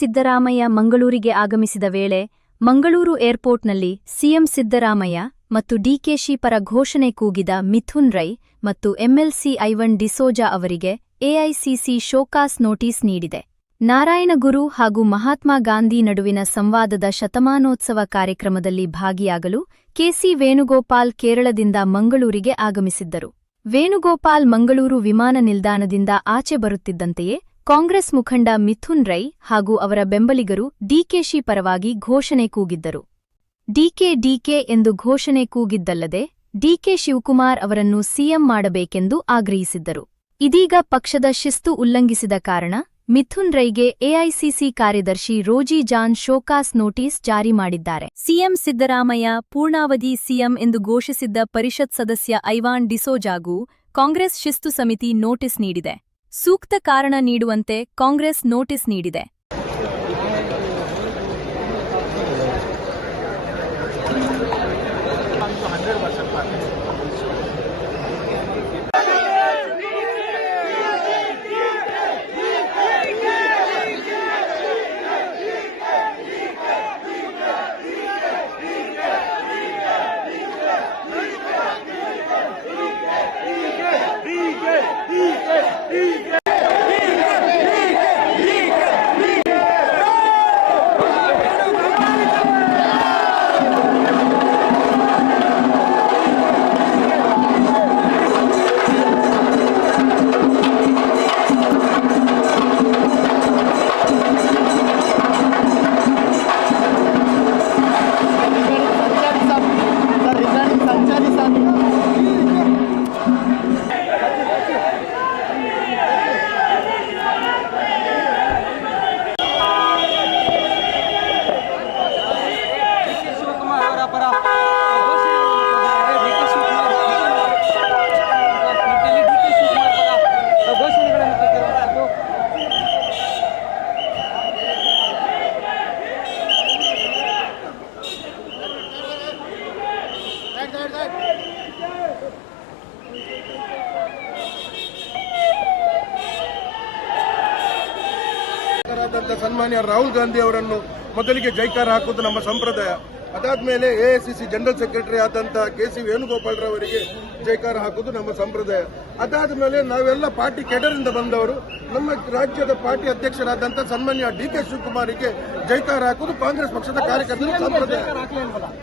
ಸಿದ್ದರಾಮಯ್ಯ ಮಂಗಳೂರಿಗೆ ಆಗಮಿಸಿದ ವೇಳೆ ಮಂಗಳೂರು ಏರ್ಪೋರ್ಟ್ನಲ್ಲಿ ಸಿಎಂ ಸಿದ್ದರಾಮಯ್ಯ ಮತ್ತು ಡಿಕೆಶಿ ಪರ ಘೋಷಣೆ ಕೂಗಿದ ಮಿಥುನ್ ರೈ ಮತ್ತು ಎಂಎಲ್ಸಿ ಐವನ್ ಡಿಸೋಜಾ ಅವರಿಗೆ ಎಐಸಿಸಿ ಶೋಕಾಸ್ ನೋಟಿಸ್ ನೀಡಿದೆ. ನಾರಾಯಣಗುರು ಹಾಗೂ ಮಹಾತ್ಮ ಗಾಂಧಿ ನಡುವಿನ ಸಂವಾದದ ಶತಮಾನೋತ್ಸವ ಕಾರ್ಯಕ್ರಮದಲ್ಲಿ ಭಾಗಿಯಾಗಲು ಕೆಸಿ ವೇಣುಗೋಪಾಲ್ ಕೇರಳದಿಂದ ಮಂಗಳೂರಿಗೆ ಆಗಮಿಸಿದ್ದರು. ವೇಣುಗೋಪಾಲ್ ಮಂಗಳೂರು ವಿಮಾನ ನಿಲ್ದಾಣದಿಂದ ಆಚೆ ಬರುತ್ತಿದ್ದಂತೆಯೇ ಕಾಂಗ್ರೆಸ್ ಮುಖಂಡ ಮಿಥುನ್ ರೈ ಹಾಗೂ ಅವರ ಬೆಂಬಲಿಗರು ಡಿಕೆಶಿ ಪರವಾಗಿ ಘೋಷಣೆ ಕೂಗಿದ್ದರು. ಡಿಕೆ ಎಂದು ಘೋಷಣೆ ಕೂಗಿದ್ದಲ್ಲದೆ ಡಿಕೆ ಶಿವಕುಮಾರ್ ಅವರನ್ನು ಸಿಎಂ ಮಾಡಬೇಕೆಂದು ಆಗ್ರಹಿಸಿದ್ದರು. ಇದೀಗ ಪಕ್ಷದ ಶಿಸ್ತು ಉಲ್ಲಂಘಿಸಿದ ಕಾರಣ ಮಿಥುನ್ ರೈಗೆ ಎಐಸಿಸಿ ಕಾರ್ಯದರ್ಶಿ ರೋಜಿ ಜಾನ್ ಶೋಕಾಸ್ ನೋಟಿಸ್ ಜಾರಿ ಮಾಡಿದ್ದಾರೆ. ಸಿಎಂ ಸಿದ್ದರಾಮಯ್ಯ ಪೂರ್ಣಾವಧಿ ಸಿಎಂ ಎಂದು ಘೋಷಿಸಿದ್ದ ಪರಿಷತ್ ಸದಸ್ಯ ಐವಾನ್ ಡಿಸೋಜಾಗೂ ಕಾಂಗ್ರೆಸ್ ಶಿಸ್ತು ಸಮಿತಿ ನೋಟಿಸ್ ನೀಡಿದೆ. ಸೂಕ್ತ ಕಾರಣ ನೀಡುವಂತೆ ಕಾಂಗ್ರೆಸ್ ನೋಟಿಸ್ ನೀಡಿದೆ. ಸನ್ಮಾನ್ಯ ರಾಹುಲ್ ಗಾಂಧಿ ಅವರನ್ನು ಮೊದಲಿಗೆ ಜೈಕಾರ ಹಾಕುವುದು ನಮ್ಮ ಸಂಪ್ರದಾಯ. ಅದಾದ್ಮೇಲೆ ಎಐಸಿಸಿ ಜನರಲ್ ಸೆಕ್ರೆಟರಿ ಆದಂತಹ ಕೆಸಿ ವೇಣುಗೋಪಾಲ್ ರವರಿಗೆ ಜೈಕಾರ ಹಾಕುವುದು ನಮ್ಮ ಸಂಪ್ರದಾಯ. ಅದಾದ್ಮೇಲೆ ನಾವೆಲ್ಲ ಪಾರ್ಟಿ ಕೆಡರಿಂದ ಬಂದವರು ನಮ್ಮ ರಾಜ್ಯದ ಪಾರ್ಟಿ ಅಧ್ಯಕ್ಷರಾದಂತಹ ಸನ್ಮಾನ್ಯ ಡಿಕೆ ಶಿವಕುಮಾರಿಗೆ ಜೈಕಾರ ಹಾಕುವುದು ಕಾಂಗ್ರೆಸ್ ಪಕ್ಷದ ಕಾರ್ಯಕರ್ತರ ಸಂಪ್ರದಾಯ.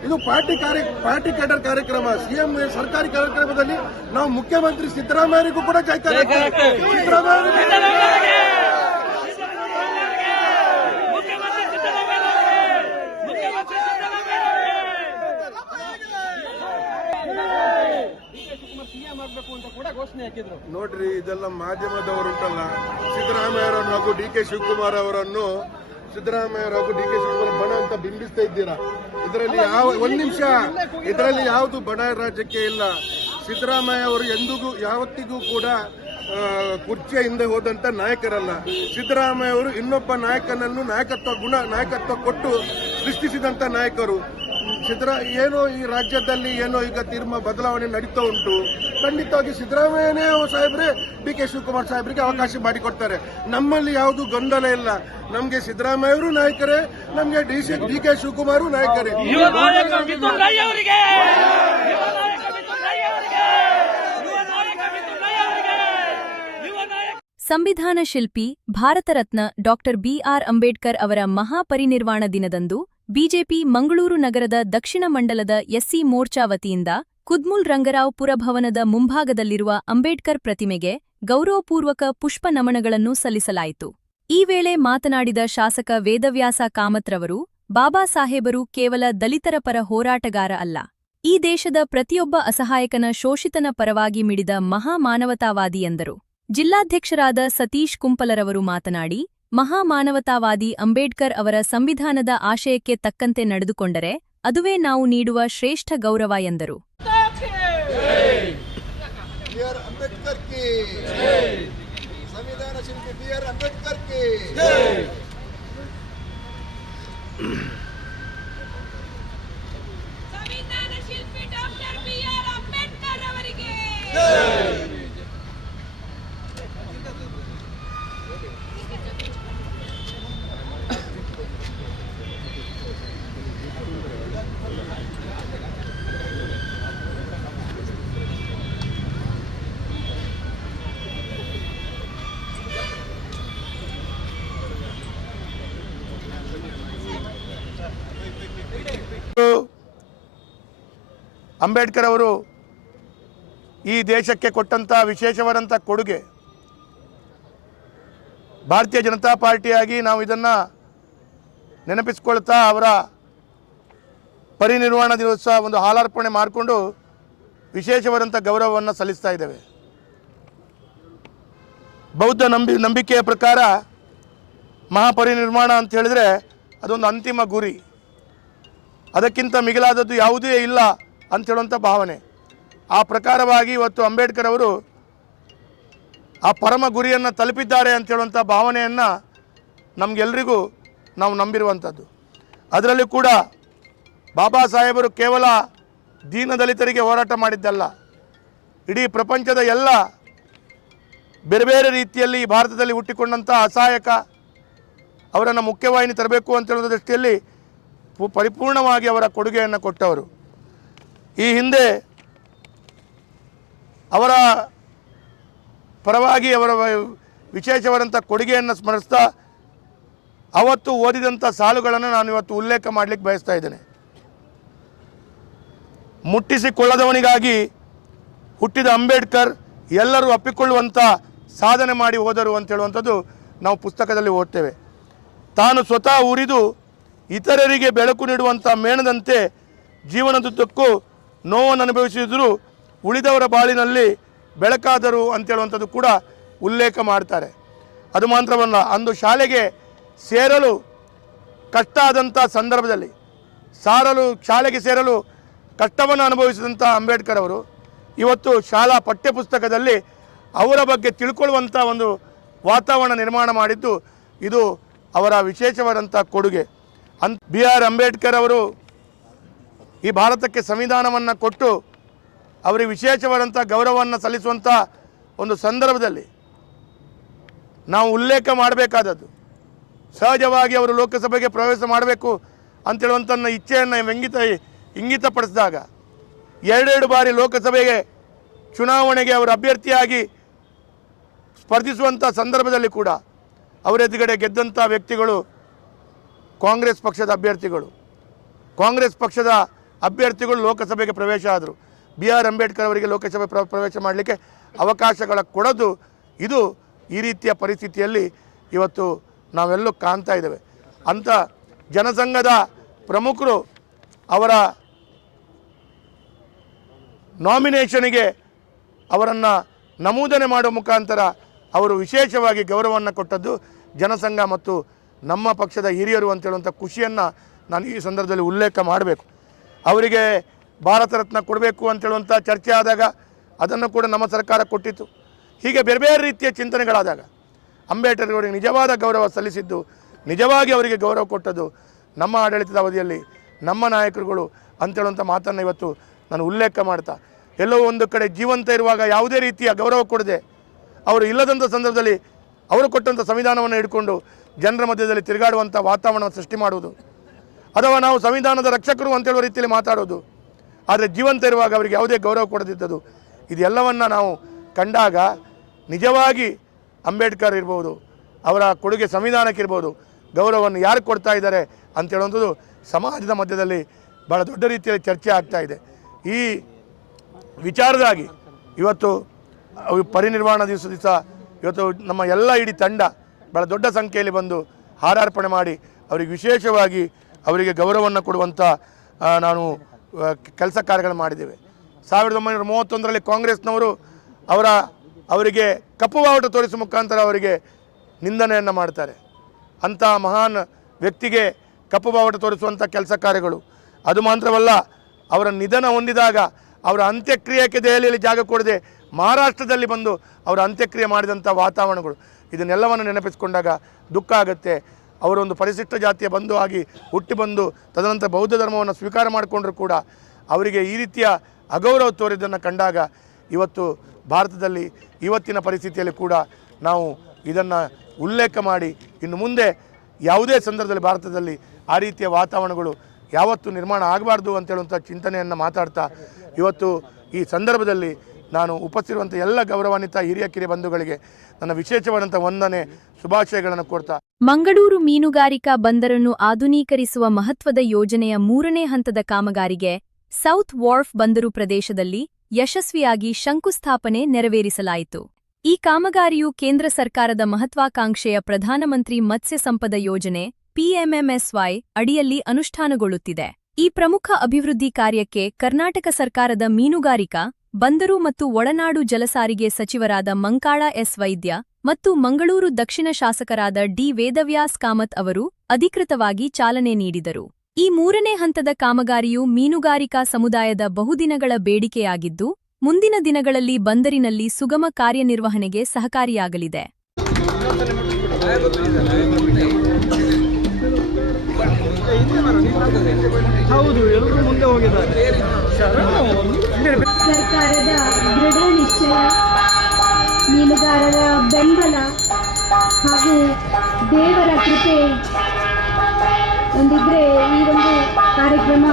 ಇದು ಪಾರ್ಟಿ ಕೆಡರ್ ಕಾರ್ಯಕ್ರಮ. ಸಿಎಂ ಸರ್ಕಾರಿ ಕಾರ್ಯಕ್ರಮದಲ್ಲಿ ನಾವು ಮುಖ್ಯಮಂತ್ರಿ ಸಿದ್ದರಾಮಯ್ಯರಿಗೂ ಕೂಡ ಜೈಕಾರ ನೋಡ್ರಿ, ಇದೆಲ್ಲ ಮಾಧ್ಯಮದವರುಂಟಲ್ಲ, ಸಿದ್ದರಾಮಯ್ಯರನ್ನು ಹಾಗೂ ಡಿಕೆ ಶಿವಕುಮಾರ್ ಅವರನ್ನು ಬಣ ಅಂತ ಬಿಂಬಿಸ್ತಾ ಇದ್ದೀರಾ. ಇದರಲ್ಲಿ ಒಂದ್ ನಿಮಿಷ, ಇದರಲ್ಲಿ ಯಾವುದು ಬಣ ರಾಜ್ಯಕ್ಕೆ ಇಲ್ಲ. ಸಿದ್ದರಾಮಯ್ಯ ಅವರು ಎಂದಿಗೂ ಯಾವತ್ತಿಗೂ ಕೂಡ ಕುರ್ಚಿಯ ಹಿಂದೆ ಹೋದಂತ ನಾಯಕರಲ್ಲ. ಸಿದ್ದರಾಮಯ್ಯ ಅವರು ಇನ್ನೊಬ್ಬ ನಾಯಕನನ್ನು ನಾಯಕತ್ವ ಕೊಟ್ಟು ಸೃಷ್ಟಿಸಿದಂತ ನಾಯಕರು. ಏನೋ ಈ ರಾಜ್ಯದಲ್ಲಿ ಏನೋ ಈಗ ಬದಲಾವಣೆ ನಡೀತಾ ಉಂಟು. ಖಂಡಿತವಾಗಿ ಸಿದ್ದರಾಮಯ್ಯನೇ ಸಾಹೇಬ್ರೆ ಡಿಕೆ ಶಿವಕುಮಾರ್ ಸಾಹೇಬ್ರಿಗೆ ಅವಕಾಶ ಮಾಡಿಕೊಡ್ತಾರೆ. ನಮ್ಮಲ್ಲಿ ಯಾವುದು ಗೊಂದಲ ಇಲ್ಲ. ನಮಗೆ ಸಿದ್ದರಾಮಯ್ಯ ಅವರು ನಾಯಕರೇ, ನಮಗೆ ಡಿಕೆ ಶಿವಕುಮಾರ್ ನಾಯಕರೇ. ಸಂವಿಧಾನ ಶಿಲ್ಪಿ ಭಾರತ ರತ್ನ ಡಾಕ್ಟರ್ ಬಿಆರ್ ಅಂಬೇಡ್ಕರ್ ಅವರ ಮಹಾಪರಿನಿರ್ವಾಣ ದಿನದಂದು ಬಿಜೆಪಿ ಮಂಗಳೂರು ನಗರದ ದಕ್ಷಿಣ ಮಂಡಲದ ಎಸ್ಸಿ ಮೋರ್ಚಾ ವತಿಯಿಂದ ಕುದ್ಮುಲ್ ರಂಗರಾವ್ ಪುರಭವನದ ಮುಂಭಾಗದಲ್ಲಿರುವ ಅಂಬೇಡ್ಕರ್ ಪ್ರತಿಮೆಗೆ ಗೌರವಪೂರ್ವಕ ಪುಷ್ಪ ನಮನಗಳನ್ನು ಸಲ್ಲಿಸಲಾಯಿತು. ಈ ವೇಳೆ ಮಾತನಾಡಿದ ಶಾಸಕ ವೇದವ್ಯಾಸ ಕಾಮತ್ರವರು, ಬಾಬಾ ಸಾಹೇಬರು ಕೇವಲ ದಲಿತರ ಪರ ಹೋರಾಟಗಾರ ಅಲ್ಲ, ಈ ದೇಶದ ಪ್ರತಿಯೊಬ್ಬ ಅಸಹಾಯಕನ ಶೋಷಿತನ ಪರವಾಗಿ ಮಿಡಿದ ಮಹಾ ಮಾನವತಾವಾದಿ ಎಂದರು. ಜಿಲ್ಲಾಧ್ಯಕ್ಷರಾದ ಸತೀಶ್ ಕುಂಪಲರವರು ಮಾತನಾಡಿ, ಮಹಾಮಾನವತಾವಾದಿ ಅಂಬೇಡ್ಕರ್ ಅವರ ಸಂವಿಧಾನದ ಆಶಯಕ್ಕೆ ತಕ್ಕಂತೆ ನಡೆದುಕೊಂಡರೆ ಅದುವೇ ನಾವು ನೀಡುವ ಶ್ರೇಷ್ಠ ಗೌರವ ಎಂದರು. ಅಂಬೇಡ್ಕರ್ ಅವರು ಈ ದೇಶಕ್ಕೆ ಕೊಟ್ಟಂಥ ವಿಶೇಷವಾದಂಥ ಕೊಡುಗೆ. ಭಾರತೀಯ ಜನತಾ ಪಾರ್ಟಿಯಾಗಿ ನಾವು ಇದನ್ನು ನೆನಪಿಸ್ಕೊಳ್ತಾ ಅವರ ಪರಿನಿರ್ವಾಣ ದಿವಸ ಒಂದು ಹಾಲಾರ್ಪಣೆ ಮಾಡಿಕೊಂಡು ವಿಶೇಷವಾದಂಥ ಗೌರವವನ್ನು ಸಲ್ಲಿಸ್ತಾ ಇದ್ದೇವೆ. ಬೌದ್ಧ ನಂಬಿಕೆಯ ಪ್ರಕಾರ ಮಹಾಪರಿನಿರ್ವಾಣ ಅಂತ ಹೇಳಿದ್ರೆ ಅದೊಂದು ಅಂತಿಮ ಗುರಿ, ಅದಕ್ಕಿಂತ ಮಿಗಿಲಾದದ್ದು ಯಾವುದೇ ಇಲ್ಲ ಅಂತ ಹೇಳುವಂಥ ಭಾವನೆ. ಆ ಪ್ರಕಾರವಾಗಿ ಇವತ್ತು ಅಂಬೇಡ್ಕರ್ ಅವರು ಆ ಪರಮ ಗುರಿಯನ್ನು ತಲುಪಿದ್ದಾರೆ ಅಂತ ಹೇಳುವಂಥ ಭಾವನೆಯನ್ನು ನಮಗೆಲ್ಲರಿಗೂ ನಾವು ನಂಬಿರುವಂಥದ್ದು. ಅದರಲ್ಲಿ ಕೂಡ ಬಾಬಾ ಸಾಹೇಬರು ಕೇವಲ ದೀನದಲಿತರಿಗೆ ಹೋರಾಟ ಮಾಡಿದ್ದಲ್ಲ, ಇಡೀ ಪ್ರಪಂಚದ ಎಲ್ಲ ಬೇರೆ ಬೇರೆ ರೀತಿಯಲ್ಲಿ ಭಾರತದಲ್ಲಿ ಹುಟ್ಟಿಕೊಂಡಂಥ ಅಸಹಾಯಕ ಅವರನ್ನು ಮುಖ್ಯವಾಹಿನಿ ತರಬೇಕು ಅಂತ ಹೇಳೋ ದೃಷ್ಟಿಯಲ್ಲಿ ಪರಿಪೂರ್ಣವಾಗಿ ಅವರ ಕೊಡುಗೆಯನ್ನು ಕೊಟ್ಟವರು. ಈ ಹಿಂದೆ ಅವರ ಪರವಾಗಿ ಅವರ ವಿಶೇಷವಾದಂಥ ಕೊಡುಗೆಯನ್ನು ಸ್ಮರಿಸ್ತಾ ಅವತ್ತು ಓದಿದಂಥ ಸಾಲುಗಳನ್ನು ನಾನು ಇವತ್ತು ಉಲ್ಲೇಖ ಮಾಡಲಿಕ್ಕೆ ಬಯಸ್ತಾ ಇದ್ದೇನೆ. ಮುಟ್ಟಿಸಿಕೊಳ್ಳದವನಿಗಾಗಿ ಹುಟ್ಟಿದ ಅಂಬೇಡ್ಕರ್ ಎಲ್ಲರೂ ಅಪ್ಪಿಕೊಳ್ಳುವಂಥ ಸಾಧನೆ ಮಾಡಿ ಹೋದರು ಅಂತ ಹೇಳುವಂಥದ್ದು ನಾವು ಪುಸ್ತಕದಲ್ಲಿ ಓದ್ತೇವೆ. ತಾನು ಸ್ವತಃ ಉರಿದು ಇತರರಿಗೆ ಬೆಳಕು ನೀಡುವಂಥ ಮೇಣದಂತೆ ಜೀವನದುದ್ದಕ್ಕೂ ನೋವನ್ನು ಅನುಭವಿಸಿದರೂ ಉಳಿದವರ ಬಾಳಿನಲ್ಲಿ ಬೆಳಕಾದರು ಅಂತೇಳುವಂಥದ್ದು ಕೂಡ ಉಲ್ಲೇಖ ಮಾಡ್ತಾರೆ. ಅದು ಮಾತ್ರವಲ್ಲ, ಅಂದು ಶಾಲೆಗೆ ಸೇರಲು ಕಷ್ಟ ಆದಂಥ ಸಂದರ್ಭದಲ್ಲಿ ಶಾಲೆಗೆ ಸೇರಲು ಕಷ್ಟವನ್ನು ಅನುಭವಿಸಿದಂಥ ಅಂಬೇಡ್ಕರ್ ಅವರು ಇವತ್ತು ಶಾಲಾ ಪಠ್ಯಪುಸ್ತಕದಲ್ಲಿ ಅವರ ಬಗ್ಗೆ ತಿಳ್ಕೊಳ್ಳುವಂಥ ಒಂದು ವಾತಾವರಣ ನಿರ್ಮಾಣ ಮಾಡಿದ್ದು ಇದು ಅವರ ವಿಶೇಷವಾದಂಥ ಕೊಡುಗೆ. BR ಅಂಬೇಡ್ಕರ್ ಅವರು ಈ ಭಾರತಕ್ಕೆ ಸಂವಿಧಾನವನ್ನು ಕೊಟ್ಟು ಅವರಿಗೆ ವಿಶೇಷವಾದಂಥ ಗೌರವವನ್ನು ಸಲ್ಲಿಸುವಂಥ ಒಂದು ಸಂದರ್ಭದಲ್ಲಿ ನಾವು ಉಲ್ಲೇಖ ಮಾಡಬೇಕಾದದ್ದು, ಸಹಜವಾಗಿ ಅವರು ಲೋಕಸಭೆಗೆ ಪ್ರವೇಶ ಮಾಡಬೇಕು ಅಂತೇಳುವಂಥ ಇಚ್ಛೆಯನ್ನು ಇಂಗಿತಪಡಿಸಿದಾಗ 2 ಬಾರಿ ಲೋಕಸಭೆಗೆ ಚುನಾವಣೆಗೆ ಅವರು ಅಭ್ಯರ್ಥಿಯಾಗಿ ಸ್ಪರ್ಧಿಸುವಂಥ ಸಂದರ್ಭದಲ್ಲಿ ಕೂಡ ಅವರ ಎದುರುಗಡೆ ಗೆದ್ದಂಥ ವ್ಯಕ್ತಿಗಳು ಕಾಂಗ್ರೆಸ್ ಪಕ್ಷದ ಅಭ್ಯರ್ಥಿಗಳು ಲೋಕಸಭೆಗೆ ಪ್ರವೇಶ ಆದರು. BR ಅಂಬೇಡ್ಕರ್ ಅವರಿಗೆ ಲೋಕಸಭೆ ಪ್ರವೇಶ ಮಾಡಲಿಕ್ಕೆ ಅವಕಾಶಗಳ ಕೊಡೋದು ಇದು ಈ ರೀತಿಯ ಪರಿಸ್ಥಿತಿಯಲ್ಲಿ ಇವತ್ತು ನಾವೆಲ್ಲೂ ಕಾಣ್ತಾ ಇದ್ದೇವೆ. ಅಂಥ ಜನಸಂಘದ ಪ್ರಮುಖರು ಅವರ ನಾಮಿನೇಷನ್ಗೆ ಅವರನ್ನು ನಮೂದನೆ ಮಾಡುವ ಮುಖಾಂತರ ಅವರು ವಿಶೇಷವಾಗಿ ಗೌರವವನ್ನು ಕೊಟ್ಟದ್ದು ಜನಸಂಘ ಮತ್ತು ನಮ್ಮ ಪಕ್ಷದ ಹಿರಿಯರು ಅಂತೇಳುವಂಥ ಖುಷಿಯನ್ನು ನಾನು ಈ ಸಂದರ್ಭದಲ್ಲಿ ಉಲ್ಲೇಖ ಮಾಡಬೇಕು. ಅವರಿಗೆ ಭಾರತ ರತ್ನ ಕೊಡಬೇಕು ಅಂತೇಳುವಂಥ ಚರ್ಚೆ ಆದಾಗ ಅದನ್ನು ಕೂಡ ನಮ್ಮ ಸರ್ಕಾರ ಕೊಟ್ಟಿತ್ತು. ಹೀಗೆ ಬೇರೆ ಬೇರೆ ರೀತಿಯ ಚಿಂತನೆಗಳಾದಾಗ ಅಂಬೇಡ್ಕರ್ ಅವರಿಗೆ ನಿಜವಾದ ಗೌರವ ಸಲ್ಲಿಸಿದ್ದು, ನಿಜವಾಗಿ ಅವರಿಗೆ ಗೌರವ ಕೊಟ್ಟದ್ದು ನಮ್ಮ ಆಡಳಿತದ ಅವಧಿಯಲ್ಲಿ ನಮ್ಮ ನಾಯಕರುಗಳು ಅಂತೇಳುವಂಥ ಮಾತನ್ನು ಇವತ್ತು ನಾನು ಉಲ್ಲೇಖ ಮಾಡ್ತಾ, ಎಲ್ಲೋ ಒಂದು ಕಡೆ ಜೀವಂತ ಇರುವಾಗ ಯಾವುದೇ ರೀತಿಯ ಗೌರವ ಕೊಡದೆ ಅವರು ಇಲ್ಲದಂಥ ಸಂದರ್ಭದಲ್ಲಿ ಅವರು ಕೊಟ್ಟಂಥ ಸಂವಿಧಾನವನ್ನು ಹಿಡ್ಕೊಂಡು ಜನರ ಮಧ್ಯದಲ್ಲಿ ತಿರುಗಾಡುವಂಥ ವಾತಾವರಣವನ್ನು ಸೃಷ್ಟಿ ಮಾಡುವುದು, ಅಥವಾ ನಾವು ಸಂವಿಧಾನದ ರಕ್ಷಕರು ಅಂತೇಳುವ ರೀತಿಯಲ್ಲಿ ಮಾತಾಡೋದು, ಆದರೆ ಜೀವಂತ ಇರುವಾಗ ಅವರಿಗೆ ಯಾವುದೇ ಗೌರವ ಕೊಡದಿದ್ದದು, ಇದೆಲ್ಲವನ್ನು ನಾವು ಕಂಡಾಗ ನಿಜವಾಗಿ ಅಂಬೇಡ್ಕರ್ ಇರ್ಬೋದು, ಅವರ ಕೊಡುಗೆ ಸಂವಿಧಾನಕ್ಕಿರ್ಬೋದು, ಗೌರವವನ್ನು ಯಾರು ಕೊಡ್ತಾ ಇದ್ದಾರೆ ಅಂತೇಳುವಂಥದ್ದು ಸಮಾಜದ ಮಧ್ಯದಲ್ಲಿ ಭಾಳ ದೊಡ್ಡ ರೀತಿಯಲ್ಲಿ ಚರ್ಚೆ ಆಗ್ತಾ ಇದೆ. ಈ ವಿಚಾರದಾಗಿ ಇವತ್ತು ಪರಿನಿರ್ವಾಣ ದಿವಸ ಇವತ್ತು ನಮ್ಮ ಎಲ್ಲ ಇಡೀ ತಂಡ ಭಾಳ ದೊಡ್ಡ ಸಂಖ್ಯೆಯಲ್ಲಿ ಬಂದು ಹಾರಾರ್ಪಣೆ ಮಾಡಿ ಅವರಿಗೆ ವಿಶೇಷವಾಗಿ ಅವರಿಗೆ ಗೌರವವನ್ನು ಕೊಡುವಂಥ ನಾನು ಕೆಲಸ ಕಾರ್ಯಗಳನ್ನು ಮಾಡಿದ್ದೇವೆ. 1931ರಲ್ಲಿ ಕಾಂಗ್ರೆಸ್ನವರು ಅವರಿಗೆ ಕಪ್ಪು ಬಾವುಟ ತೋರಿಸುವ ಮುಖಾಂತರ ಅವರಿಗೆ ನಿಂದನೆಯನ್ನು ಮಾಡ್ತಾರೆ. ಅಂಥ ಮಹಾನ್ ವ್ಯಕ್ತಿಗೆ ಕಪ್ಪು ಬಾವುಟ ತೋರಿಸುವಂಥ ಕೆಲಸ ಕಾರ್ಯಗಳು. ಅದು ಮಾತ್ರವಲ್ಲ, ಅವರ ನಿಧನ ಹೊಂದಿದಾಗ ಅವರ ಅಂತ್ಯಕ್ರಿಯೆಗೆ ದೆಹಲಿಯಲ್ಲಿ ಜಾಗ ಕೊಡದೆ ಮಹಾರಾಷ್ಟ್ರದಲ್ಲಿ ಬಂದು ಅವರ ಅಂತ್ಯಕ್ರಿಯೆ ಮಾಡಿದಂಥ ವಾತಾವರಣಗಳು, ಇದನ್ನೆಲ್ಲವನ್ನು ನೆನಪಿಸಿಕೊಂಡಾಗ ದುಃಖ ಆಗುತ್ತೆ. ಅವರೊಂದು ಪರಿಶಿಷ್ಟ ಜಾತಿಯ ಬಂಧು ಆಗಿ ಹುಟ್ಟಿ ಬಂದು ತದನಂತರ ಬೌದ್ಧ ಧರ್ಮವನ್ನು ಸ್ವೀಕಾರ ಮಾಡಿಕೊಂಡ್ರೂ ಕೂಡ ಅವರಿಗೆ ಈ ರೀತಿಯ ಅಗೌರವ ತೋರಿದ್ದನ್ನು ಕಂಡಾಗ ಇವತ್ತು ಭಾರತದಲ್ಲಿ ಇವತ್ತಿನ ಪರಿಸ್ಥಿತಿಯಲ್ಲಿ ಕೂಡ ನಾವು ಇದನ್ನು ಉಲ್ಲೇಖ ಮಾಡಿ ಇನ್ನು ಮುಂದೆ ಯಾವುದೇ ಸಂದರ್ಭದಲ್ಲಿ ಭಾರತದಲ್ಲಿ ಆ ರೀತಿಯ ವಾತಾವರಣಗಳು ಯಾವತ್ತೂ ನಿರ್ಮಾಣ ಆಗಬಾರ್ದು ಅಂತೇಳುವಂಥ ಚಿಂತನೆಯನ್ನು ಮಾತಾಡ್ತಾ ಇವತ್ತು ಈ ಸಂದರ್ಭದಲ್ಲಿ ನಾನು ಉಪಸ್ಥಿರುವಂಥ ಎಲ್ಲ ಗೌರವಾನ್ವಿತ ಹಿರಿಯ ಕಿರಿಯ ಬಂಧುಗಳಿಗೆ ನನ್ನ ವಿಶೇಷವಾದಂಥ ವಂದನೆ ಶುಭಾಶಯಗಳನ್ನು ಕೊಡ್ತಾ, ಮಂಗಳೂರು ಮೀನುಗಾರಿಕಾ ಬಂದರನ್ನು ಆಧುನೀಕರಿಸುವ ಮಹತ್ವದ ಯೋಜನೆಯ 3ನೇ ಹಂತದ ಕಾಮಗಾರಿಗೆ ಸೌತ್ ವಾರ್ಫ್ ಬಂದರು ಪ್ರದೇಶದಲ್ಲಿ ಯಶಸ್ವಿಯಾಗಿ ಶಂಕುಸ್ಥಾಪನೆ ನೆರವೇರಿಸಲಾಯಿತು. ಈ ಕಾಮಗಾರಿಯು ಕೇಂದ್ರ ಸರ್ಕಾರದ ಮಹತ್ವಾಕಾಂಕ್ಷೆಯ ಪ್ರಧಾನಮಂತ್ರಿ ಮತ್ಸ್ಯ ಸಂಪದ ಯೋಜನೆ PMMSY ಅಡಿಯಲ್ಲಿ ಅನುಷ್ಠಾನಗೊಳ್ಳುತ್ತಿದೆ. ಈ ಪ್ರಮುಖ ಅಭಿವೃದ್ಧಿ ಕಾರ್ಯಕ್ಕೆ ಕರ್ನಾಟಕ ಸರ್ಕಾರದ ಮೀನುಗಾರಿಕಾ, ಬಂದರು ಮತ್ತು ಒಳನಾಡು ಜಲಸಾರಿಗೆ ಸಚಿವರಾದ ಮಂಕಾಳ ಎಸ್. ವೈದ್ಯ ಮತ್ತು ಮಂಗಳೂರು ದಕ್ಷಿಣ ಶಾಸಕರಾದ ಡಿ. ವೇದವ್ಯಾಸ್ ಕಾಮತ್ ಅವರು ಅಧಿಕೃತವಾಗಿ ಚಾಲನೆ ನೀಡಿದರು. ಈ ಮೂರನೇ ಹಂತದ ಕಾಮಗಾರಿಯು ಮೀನುಗಾರಿಕಾ ಸಮುದಾಯದ ಬಹುದಿನಗಳ ಬೇಡಿಕೆಯಾಗಿದ್ದು, ಮುಂದಿನ ದಿನಗಳಲ್ಲಿ ಬಂದರಿನಲ್ಲಿ ಸುಗಮ ಕಾರ್ಯನಿರ್ವಹಣೆಗೆ ಸಹಕಾರಿಯಾಗಲಿದೆ. ಸರ್ಕಾರದ ದೃಢ ನಿಶ್ಚಯ, ಮೀನುಗಾರರ ಬೆಂಬಲ ಹಾಗೂ ದೇವರ ಕೃಪೆ ಒಂದಿದ್ರೆ ಈ ಒಂದು ಕಾರ್ಯಕ್ರಮ,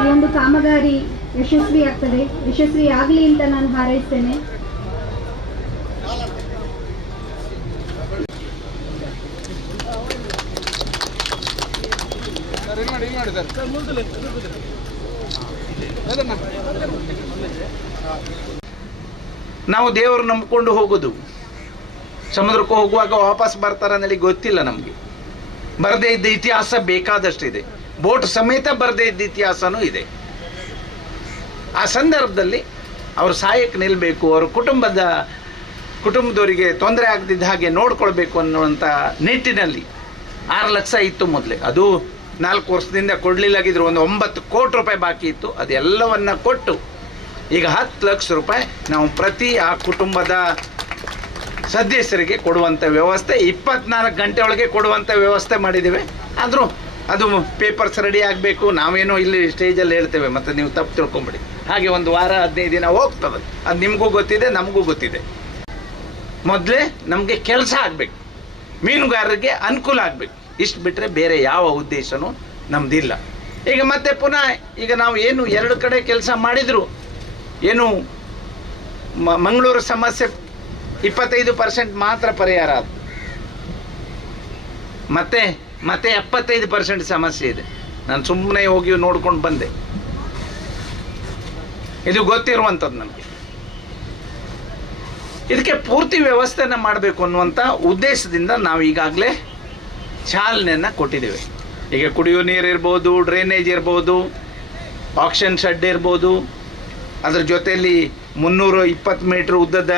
ಈ ಒಂದು ಕಾಮಗಾರಿ ಯಶಸ್ವಿ ಆಗಲಿ ಅಂತ ನಾನು ಹಾರೈಸ್ತೇನೆ. ನಾವು ದೇವರು ನಂಬಿಕೊಂಡು ಹೋಗೋದು, ಸಮುದ್ರಕ್ಕೆ ಹೋಗುವಾಗ ವಾಪಸ್ ಬರ್ತಾರ ಅನ್ನಲಿ ಗೊತ್ತಿಲ್ಲ ನಮಗೆ. ಬರದೇ ಇದ್ದ ಇತಿಹಾಸ ಬೇಕಾದಷ್ಟಿದೆ, ಬೋಟ್ ಸಮೇತ ಬರದೇ ಇದ್ದ ಇತಿಹಾಸನೂ ಇದೆ. ಆ ಸಂದರ್ಭದಲ್ಲಿ ಅವರು ಸಹಾಯಕ್ಕೆ ನಿಲ್ಲಬೇಕು, ಅವರ ಕುಟುಂಬದವರಿಗೆ ತೊಂದರೆ ಆಗದಿದ್ದ ಹಾಗೆ ನೋಡ್ಕೊಳ್ಬೇಕು ಅನ್ನುವಂಥ ನಿಟ್ಟಿನಲ್ಲಿ 6 ಲಕ್ಷ ಇತ್ತು ಮೊದಲೇ. ಅದು 4 ವರ್ಷದಿಂದ ಕೊಡಲಿಲ್ಲಾಗಿದ್ರು, ಒಂದು 9 ಕೋಟಿ ರೂಪಾಯಿ ಬಾಕಿ ಇತ್ತು. ಅದೆಲ್ಲವನ್ನು ಕೊಟ್ಟು ಈಗ 10 ಲಕ್ಷ ರೂಪಾಯಿ ನಾವು ಪ್ರತಿ ಆ ಕುಟುಂಬದ ಸದಸ್ಯರಿಗೆ ಕೊಡುವಂಥ ವ್ಯವಸ್ಥೆ 24 ಗಂಟೆ ಒಳಗೆ ಕೊಡುವಂಥ ವ್ಯವಸ್ಥೆ ಮಾಡಿದ್ದೇವೆ. ಆದರೂ ಅದು ಪೇಪರ್ಸ್ ರೆಡಿ ಆಗಬೇಕು. ನಾವೇನೋ ಇಲ್ಲಿ ಸ್ಟೇಜಲ್ಲಿ ಹೇಳ್ತೇವೆ, ಮತ್ತು ನೀವು ತಪ್ಪು ತಿಳ್ಕೊಂಬಿಡಿ. ಹಾಗೆ ಒಂದು ವಾರ 15 ದಿನ ಹೋಗ್ತದೆ. ಅದು ನಿಮಗೂ ಗೊತ್ತಿದೆ, ನಮಗೂ ಗೊತ್ತಿದೆ. ಮೊದಲೇ ನಮಗೆ ಕೆಲಸ ಆಗಬೇಕು, ಮೀನುಗಾರರಿಗೆ ಅನುಕೂಲ ಆಗಬೇಕು. ಇಷ್ಟು ಬಿಟ್ಟರೆ ಬೇರೆ ಯಾವ ಉದ್ದೇಶನೂ ನಮ್ಮದಿಲ್ಲ. ಈಗ ಮತ್ತೆ ಪುನಃ ಈಗ ನಾವು ಏನು 2 ಕಡೆ ಕೆಲಸ ಮಾಡಿದರೂ ಏನು ಮಂಗಳೂರು ಸಮಸ್ಯೆ 25% ಮಾತ್ರ ಪರಿಹಾರ ಆದ, ಮತ್ತೆ 75% ಸಮಸ್ಯೆ ಇದೆ. ನಾನು ಸುಮ್ಮನೆ ಹೋಗಿ ನೋಡ್ಕೊಂಡು ಬಂದೆ, ಇದು ಗೊತ್ತಿರುವಂಥದ್ದು ನನಗೆ. ಇದಕ್ಕೆ ಪೂರ್ತಿ ವ್ಯವಸ್ಥೆನ ಮಾಡಬೇಕು ಅನ್ನುವಂಥ ಉದ್ದೇಶದಿಂದ ನಾವು ಈಗಾಗಲೇ ಚಾಲನೆಯನ್ನು ಕೊಟ್ಟಿದ್ದೇವೆ. ಈಗ ಕುಡಿಯೋ ನೀರು ಇರ್ಬೋದು, ಡ್ರೈನೇಜ್ ಇರ್ಬೋದು, ಆಕ್ಷನ್ ಶೆಡ್ ಇರ್ಬೋದು, ಅದರ ಜೊತೆಯಲ್ಲಿ 320 ಮೀಟ್ರ್ ಉದ್ದದ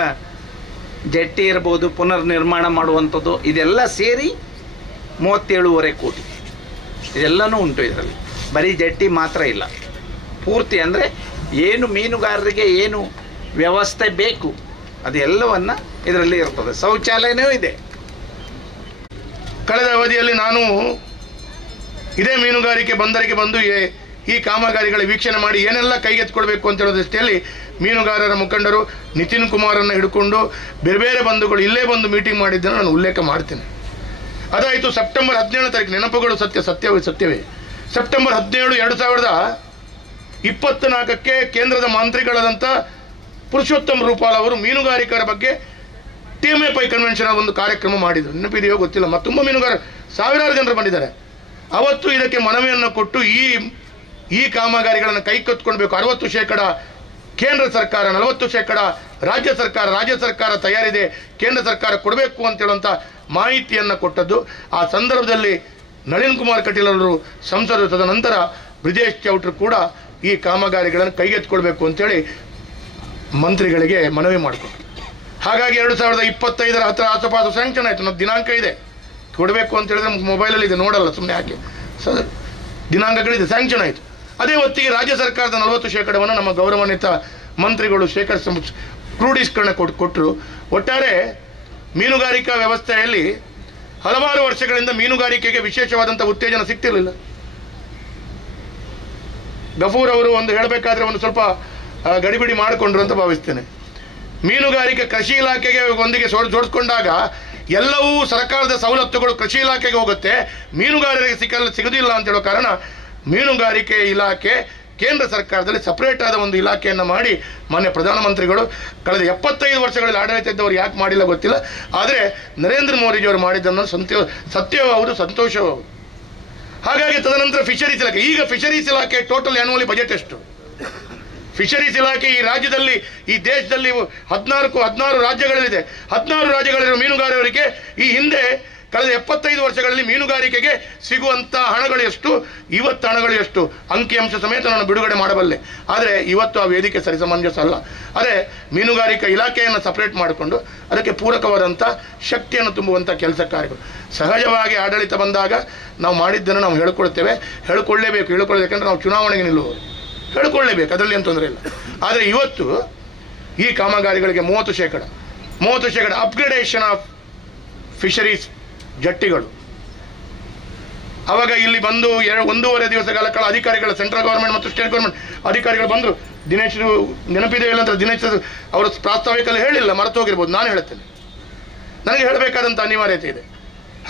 ಜೆಟ್ಟಿ ಇರ್ಬೋದು, ಪುನರ್ ನಿರ್ಮಾಣ ಮಾಡುವಂಥದ್ದು, ಇದೆಲ್ಲ ಸೇರಿ 37.5 ಕೋಟಿ. ಇದೆಲ್ಲನೂ ಉಂಟು ಇದರಲ್ಲಿ. ಬರೀ ಜೆಟ್ಟಿ ಮಾತ್ರ ಇಲ್ಲ, ಪೂರ್ತಿ ಅಂದರೆ ಏನು ಮೀನುಗಾರರಿಗೆ ಏನು ವ್ಯವಸ್ಥೆ ಬೇಕು ಅದೆಲ್ಲವನ್ನು ಇದರಲ್ಲಿ ಇರ್ತದೆ. ಶೌಚಾಲಯನೂ ಇದೆ. ಕಳೆದ ಅವಧಿಯಲ್ಲಿ ನಾನು ಇದೇ ಮೀನುಗಾರಿಕೆ ಬಂದರಿಗೆ ಬಂದು ಈ ಕಾಮಗಾರಿಗಳ ವೀಕ್ಷಣೆ ಮಾಡಿ ಏನೆಲ್ಲ ಕೈಗೆತ್ತಿಕೊಳ್ಬೇಕು ಅಂತ ಹೇಳೋ ದೃಷ್ಟಿಯಲ್ಲಿ ಮೀನುಗಾರರ ಮುಖಂಡರು ನಿತಿನ್ ಕುಮಾರನ್ನು ಹಿಡ್ಕೊಂಡು ಬೇರೆ ಬೇರೆ ಬಂಧುಗಳು ಇಲ್ಲೇ ಬಂದು ಮೀಟಿಂಗ್ ಮಾಡಿದ್ದನ್ನು ನಾನು ಉಲ್ಲೇಖ ಮಾಡ್ತೇನೆ. ಅದಾಯಿತು. ಸೆಪ್ಟೆಂಬರ್ 17 ತಾರೀಕು, ನೆನಪುಗಳು ಸತ್ಯವೇ. ಸೆಪ್ಟೆಂಬರ್ 17, 2024ಕ್ಕೆ ಕೇಂದ್ರದ ಮಂತ್ರಿಗಳಾದಂಥ ಪುರುಷೋತ್ತಮ್ ರೂಪಾಲ್ ಅವರು ಮೀನುಗಾರಿಕರ ಬಗ್ಗೆ TMFI ಕನ್ವೆನ್ಷನ್ ಒಂದು ಕಾರ್ಯಕ್ರಮ ಮಾಡಿದರು. ನೆನಪಿದೆಯೋ ಗೊತ್ತಿಲ್ಲ. ಮತ್ತು ತುಂಬ ಮೀನುಗಾರ 1000 ಜನರು ಬಂದಿದ್ದಾರೆ. ಅವತ್ತು ಇದಕ್ಕೆ ಮನವಿಯನ್ನು ಕೊಟ್ಟು ಈ ಕಾಮಗಾರಿಗಳನ್ನು ಕೈಗೆತ್ತಿಕೊಳ್ಬೇಕು. 60% ಕೇಂದ್ರ ಸರ್ಕಾರ, 40% ರಾಜ್ಯ ಸರ್ಕಾರ ತಯಾರಿದೆ, ಕೇಂದ್ರ ಸರ್ಕಾರ ಕೊಡಬೇಕು ಅಂತ ಹೇಳುವಂಥ ಮಾಹಿತಿಯನ್ನು ಕೊಟ್ಟದ್ದು. ಆ ಸಂದರ್ಭದಲ್ಲಿ ನಳಿನ್ ಕುಮಾರ್ ಕಟೀಲ್ ಅವರು ಸಂಸದರು, ತದನಂತರ ಬ್ರಿಜೇಶ್ ಚೌಟ್ರು ಕೂಡ ಈ ಕಾಮಗಾರಿಗಳನ್ನು ಕೈಗೆತ್ತಿಕೊಳ್ಬೇಕು ಅಂತೇಳಿ ಮಂತ್ರಿಗಳಿಗೆ ಮನವಿ ಮಾಡಿಕೊಂಡ್ರು. ಹಾಗಾಗಿ 2025 ಹತ್ತಿರ ಆಸುಪಾಸು ಸ್ಯಾಂಕ್ಷನ್ ಆಯಿತು. ನಮ್ಮ ದಿನಾಂಕ ಇದೆ, ಕೊಡಬೇಕು ಅಂತ ಹೇಳಿದ್ರೆ ಮೊಬೈಲಲ್ಲಿ ಇದೆ, ನೋಡಲ್ಲ ಸುಮ್ಮನೆ ಯಾಕೆ, ದಿನಾಂಕಗಳಿದೆ, ಸ್ಯಾಂಕ್ಷನ್ ಆಯಿತು. ಅದೇ ಹೊತ್ತಿಗೆ ರಾಜ್ಯ ಸರ್ಕಾರದ 40% ನಮ್ಮ ಗೌರವಾನ್ವಿತ ಮಂತ್ರಿಗಳು ಕ್ರೋಢೀಕರಣ ಕೊಟ್ಟರು. ಒಟ್ಟಾರೆ ಮೀನುಗಾರಿಕಾ ವ್ಯವಸ್ಥೆಯಲ್ಲಿ ಹಲವಾರು ವರ್ಷಗಳಿಂದ ಮೀನುಗಾರಿಕೆಗೆ ವಿಶೇಷವಾದಂಥ ಉತ್ತೇಜನ ಸಿಗ್ತಿರಲಿಲ್ಲ. ಗಫೂರ್ ಅವರು ಒಂದು ಹೇಳಬೇಕಾದ್ರೆ ಒಂದು ಸ್ವಲ್ಪ ಗಡಿಬಿಡಿ ಮಾಡಿಕೊಂಡ್ರು ಅಂತ ಭಾವಿಸ್ತೇನೆ. ಮೀನುಗಾರಿಕೆ ಕೃಷಿ ಇಲಾಖೆಗೆ ಒಂದಿಗೆ ಜೋಡಿಸ್ಕೊಂಡಾಗ ಎಲ್ಲವೂ ಸರ್ಕಾರದ ಸವಲತ್ತುಗಳು ಕೃಷಿ ಇಲಾಖೆಗೆ ಹೋಗುತ್ತೆ, ಮೀನುಗಾರರಿಗೆ ಸಿಗೋದಿಲ್ಲ ಅಂತ ಹೇಳೋ ಕಾರಣ ಮೀನುಗಾರಿಕೆ ಇಲಾಖೆ ಕೇಂದ್ರ ಸರ್ಕಾರದಲ್ಲಿ ಸಪರೇಟ್ ಆದ ಒಂದು ಇಲಾಖೆಯನ್ನು ಮಾಡಿ ಮಾನ್ಯ ಪ್ರಧಾನಮಂತ್ರಿಗಳು ಕಳೆದ 75 ವರ್ಷಗಳಲ್ಲಿ ಆಡಳಿತ ಇದ್ದವರು ಯಾಕೆ ಮಾಡಿಲ್ಲ ಗೊತ್ತಿಲ್ಲ. ಆದರೆ ನರೇಂದ್ರ ಮೋದಿಜಿಯವರು ಮಾಡಿದ್ದನ್ನು ಸತ್ಯವೂ ಹೌದು, ಸಂತೋಷವೂ ಹೌದು. ಹಾಗಾಗಿ ತದನಂತರ ಫಿಶರೀಸ್ ಇಲಾಖೆ, ಈಗ ಫಿಶರೀಸ್ ಇಲಾಖೆ ಟೋಟಲ್ ಆ್ಯನ್ಯುವಲಿ ಬಜೆಟ್ ಎಷ್ಟು ಫಿಶರೀಸ್ ಇಲಾಖೆ ಈ ರಾಜ್ಯದಲ್ಲಿ, ಈ ದೇಶದಲ್ಲಿ 16 ರಾಜ್ಯಗಳಲ್ಲಿದೆ. 16 ರಾಜ್ಯಗಳಿರುವ ಮೀನುಗಾರರಿಗೆ ಈ ಹಿಂದೆ ಕಳೆದ 75 ವರ್ಷಗಳಲ್ಲಿ ಮೀನುಗಾರಿಕೆಗೆ ಸಿಗುವಂಥ ಹಣಗಳು ಎಷ್ಟು, ಇವತ್ತು ಹಣಗಳು ಎಷ್ಟು, ಅಂಕಿಅಂಶ ಸಮೇತ ನಾನು ಬಿಡುಗಡೆ ಮಾಡಬಲ್ಲೆ. ಆದರೆ ಇವತ್ತು ಆ ವೇದಿಕೆ ಸರಿಸಮಂಜಸ ಅಲ್ಲ. ಅದೇ ಮೀನುಗಾರಿಕಾ ಇಲಾಖೆಯನ್ನು ಸಪರೇಟ್ ಮಾಡಿಕೊಂಡು ಅದಕ್ಕೆ ಪೂರಕವಾದಂಥ ಶಕ್ತಿಯನ್ನು ತುಂಬುವಂಥ ಕೆಲಸ ಕಾರ್ಯಗಳು. ಸಹಜವಾಗಿ ಆಡಳಿತ ಬಂದಾಗ ನಾವು ಮಾಡಿದ್ದನ್ನು ನಾವು ಹೇಳ್ಕೊಳ್ಳೇಬೇಕು. ಯಾಕಂದರೆ ನಾವು ಚುನಾವಣೆಗೆ ನಿಲ್ಲುವರು, ಹೇಳ್ಕೊಳ್ಳೇಬೇಕು, ಅದರಲ್ಲಿ ಏನು ತೊಂದರೆ ಇಲ್ಲ. ಆದರೆ ಇವತ್ತು ಈ ಕಾಮಗಾರಿಗಳಿಗೆ 30% ಅಪ್ಗ್ರೇಡೇಷನ್ ಆಫ್ ಫಿಶರೀಸ್ ಜಟ್ಟಿಗಳು. ಅವಾಗ ಇಲ್ಲಿ ಬಂದು 1.5 ದಿವಸಗಳ ಕಾಲ ಅಧಿಕಾರಿಗಳು, ಸೆಂಟ್ರಲ್ ಗೌರ್ಮೆಂಟ್ ಮತ್ತು ಸ್ಟೇಟ್ ಗೌರ್ಮೆಂಟ್ ಅಧಿಕಾರಿಗಳು ಬಂದರು. ದಿನೇಶ್ ನೆನಪಿದೆ ಇಲ್ಲ ಅಂತ ದಿನೇಶ್ ಅವರ ಪ್ರಾಸ್ತಾವಿಕಲ್ಲಿ ಹೇಳಿಲ್ಲ, ಮರೆತು ಹೋಗಿರ್ಬೋದು. ನಾನು ಹೇಳ್ತೇನೆ, ನನಗೆ ಹೇಳಬೇಕಾದಂಥ ಅನಿವಾರ್ಯತೆ ಇದೆ.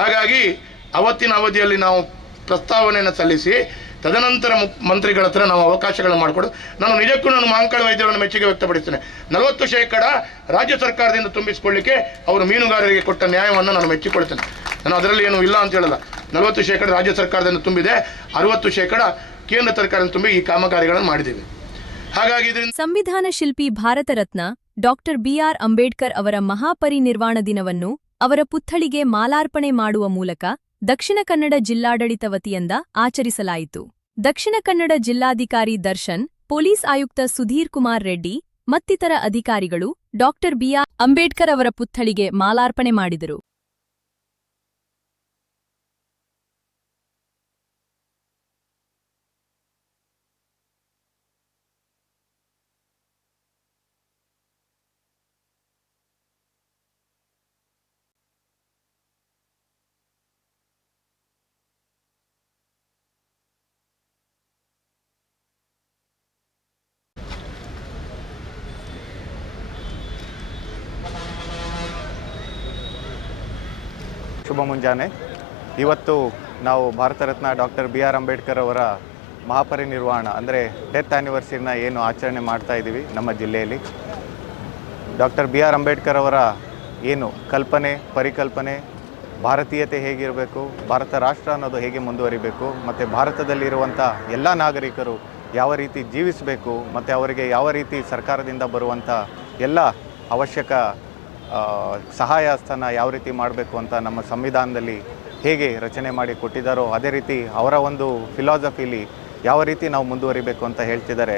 ಹಾಗಾಗಿ ಅವತ್ತಿನ ಅವಧಿಯಲ್ಲಿ ನಾವು ಪ್ರಸ್ತಾವನೆಯನ್ನು ಸಲ್ಲಿಸಿ ತದನಂತರ ಮಂತ್ರಿಗಳ ಹತ್ರ ನಾವು ಅವಕಾಶಗಳನ್ನು ಮಾಡಿಕೊಡು. ನಾನು ಮಹಾಂಕಾಳ ವೈದ್ಯರನ್ನು ಮೆಚ್ಚುಗೆ ವ್ಯಕ್ತಪಡಿಸ್ತೇನೆ. 40% ರಾಜ್ಯ ಸರ್ಕಾರದಿಂದ ತುಂಬಿಸಿಕೊಳ್ಳಿಕ್ಕೆ ಅವರು ಮೀನುಗಾರರಿಗೆ ಕೊಟ್ಟ ನ್ಯಾಯವನ್ನು ನಾನು ಮೆಚ್ಚಿಕೊಳ್ತೇನೆ. ನಾನು ಅದರಲ್ಲಿ ಏನು ಇಲ್ಲ ಅಂತ ಹೇಳಲ್ಲ. 40% ರಾಜ್ಯ ಸರ್ಕಾರದಿಂದ ತುಂಬಿದೆ, 60% ಕೇಂದ್ರ ಸರ್ಕಾರದಿಂದ ತುಂಬಿ ಈ ಕಾಮಗಾರಿಗಳನ್ನು ಮಾಡಿದ್ದೇವೆ. ಹಾಗಾಗಿ ಇದರಿಂದ ಸಂವಿಧಾನ ಶಿಲ್ಪಿ ಭಾರತ ರತ್ನ ಡಾಕ್ಟರ್ ಬಿಆರ್ ಅಂಬೇಡ್ಕರ್ ಅವರ ಮಹಾಪರಿನಿರ್ವಾಣ ದಿನವನ್ನು ಅವರ ಪುತ್ಥಳಿಗೆ ಮಾಲಾರ್ಪಣೆ ಮಾಡುವ ಮೂಲಕ ದಕ್ಷಿಣ ಕನ್ನಡ ಜಿಲ್ಲಾಡಳಿತ ವತಿಯಿಂದ ಆಚರಿಸಲಾಯಿತು. ದಕ್ಷಿಣ ಕನ್ನಡ ಜಿಲ್ಲಾಧಿಕಾರಿ ದರ್ಶನ್, ಪೊಲೀಸ್ ಆಯುಕ್ತ ಸುಧೀರ್ ಕುಮಾರ್ ರೆಡ್ಡಿ ಮತ್ತಿತರ ಅಧಿಕಾರಿಗಳು ಡಾಕ್ಟರ್ ಬಿಆರ್ ಅಂಬೇಡ್ಕರ್ ಅವರ ಪುತ್ಥಳಿಗೆ ಮಾಲಾರ್ಪಣೆ ಮಾಡಿದರು. ಶುಭ ಮುಂಜಾನೆ. ಇವತ್ತು ನಾವು ಭಾರತ ರತ್ನ ಡಾಕ್ಟರ್ BR ಅಂಬೇಡ್ಕರ್ ಅವರ ಮಹಾಪರಿನಿರ್ವಾಣ ಅಂದರೆ ಡೆತ್ ಆ್ಯನಿವರ್ಸರಿನ ಏನು ಆಚರಣೆ ಮಾಡ್ತಾ ಇದ್ದೀವಿ ನಮ್ಮ ಜಿಲ್ಲೆಯಲ್ಲಿ. ಡಾಕ್ಟರ್ BR ಅಂಬೇಡ್ಕರ್ ಅವರ ಏನು ಪರಿಕಲ್ಪನೆ, ಭಾರತೀಯತೆ ಹೇಗಿರಬೇಕು, ಭಾರತ ರಾಷ್ಟ್ರ ಅನ್ನೋದು ಹೇಗೆ ಮುಂದುವರಿಬೇಕು, ಮತ್ತು ಭಾರತದಲ್ಲಿರುವಂಥ ಎಲ್ಲ ನಾಗರಿಕರು ಯಾವ ರೀತಿ ಜೀವಿಸಬೇಕು, ಮತ್ತು ಅವರಿಗೆ ಯಾವ ರೀತಿ ಸರ್ಕಾರದಿಂದ ಬರುವಂಥ ಎಲ್ಲ ಅವಶ್ಯಕ ಸಹಾಯ ಹಸ್ತನ ಯಾವ ರೀತಿ ಮಾಡಬೇಕು ಅಂತ ನಮ್ಮ ಸಂವಿಧಾನದಲ್ಲಿ ಹೇಗೆ ರಚನೆ ಮಾಡಿ ಕೊಟ್ಟಿದ್ದಾರೋ ಅದೇ ರೀತಿ ಅವರ ಒಂದು ಫಿಲಾಸಫಿಲಿ ಯಾವ ರೀತಿ ನಾವು ಮುಂದುವರಿಬೇಕು ಅಂತ ಹೇಳ್ತಿದ್ದಾರೆ.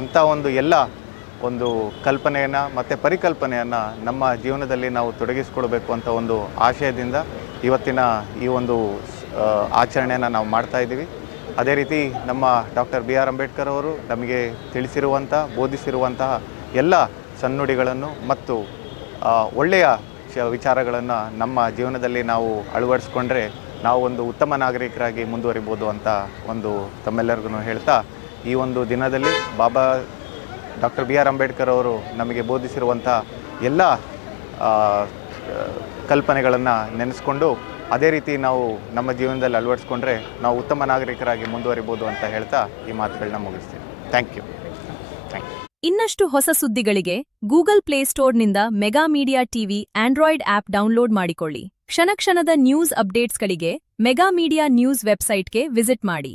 ಅಂಥ ಒಂದು ಕಲ್ಪನೆಯನ್ನು ಮತ್ತು ಪರಿಕಲ್ಪನೆಯನ್ನು ನಮ್ಮ ಜೀವನದಲ್ಲಿ ನಾವು ತೊಡಗಿಸ್ಕೊಳ್ಬೇಕು ಅಂತ ಒಂದು ಆಶಯದಿಂದ ಇವತ್ತಿನ ಈ ಒಂದು ಆಚರಣೆಯನ್ನು ನಾವು ಮಾಡ್ತಾ ಇದ್ದೀವಿ. ಅದೇ ರೀತಿ ನಮ್ಮ ಡಾಕ್ಟರ್ BR ಅಂಬೇಡ್ಕರ್ ಅವರು ನಮಗೆ ಬೋಧಿಸಿರುವಂತಹ ಎಲ್ಲ ಸನ್ನುಡಿಗಳನ್ನು ಮತ್ತು ಒಳ್ಳೆಯ ವಿಚಾರಗಳನ್ನು ನಮ್ಮ ಜೀವನದಲ್ಲಿ ನಾವು ಅಳವಡಿಸ್ಕೊಂಡ್ರೆ ನಾವು ಒಂದು ಉತ್ತಮ ನಾಗರಿಕರಾಗಿ ಮುಂದುವರಿಬೋದು ಅಂತ ಒಂದು ತಮ್ಮೆಲ್ಲರಿಗೂ ಹೇಳ್ತಾ, ಈ ಒಂದು ದಿನದಲ್ಲಿ ಡಾಕ್ಟರ್ BR ಅಂಬೇಡ್ಕರ್ ಅವರು ನಮಗೆ ಬೋಧಿಸಿರುವಂಥ ಎಲ್ಲ ಕಲ್ಪನೆಗಳನ್ನು ನೆನೆಸ್ಕೊಂಡು ಅದೇ ರೀತಿ ನಾವು ನಮ್ಮ ಜೀವನದಲ್ಲಿ ಅಳವಡಿಸ್ಕೊಂಡ್ರೆ ನಾವು ಉತ್ತಮ ನಾಗರಿಕರಾಗಿ ಮುಂದುವರಿಬೋದು ಅಂತ ಹೇಳ್ತಾ ಈ ಮಾತುಗಳನ್ನ ಮುಗಿಸ್ತೀನಿ. Thank you. ಇನ್ನಷ್ಟು ಹೊಸ ಸುದ್ದಿಗಳಿಗೆ ಗೂಗಲ್ ಪ್ಲೇಸ್ಟೋರ್ನಿಂದ mega media TV android app download ಮಾಡಿಕೊಳ್ಳಿ. ಕ್ಷಣ ಕ್ಷಣದ ನ್ಯೂಸ್ ಅಪ್ಡೇಟ್ಸ್ಗಳಿಗೆ ಮೆಗಾ ಮೀಡಿಯಾ ನ್ಯೂಸ್ ವೆಬ್ಸೈಟ್ಗೆ ವಿಸಿಟ್ ಮಾಡಿ.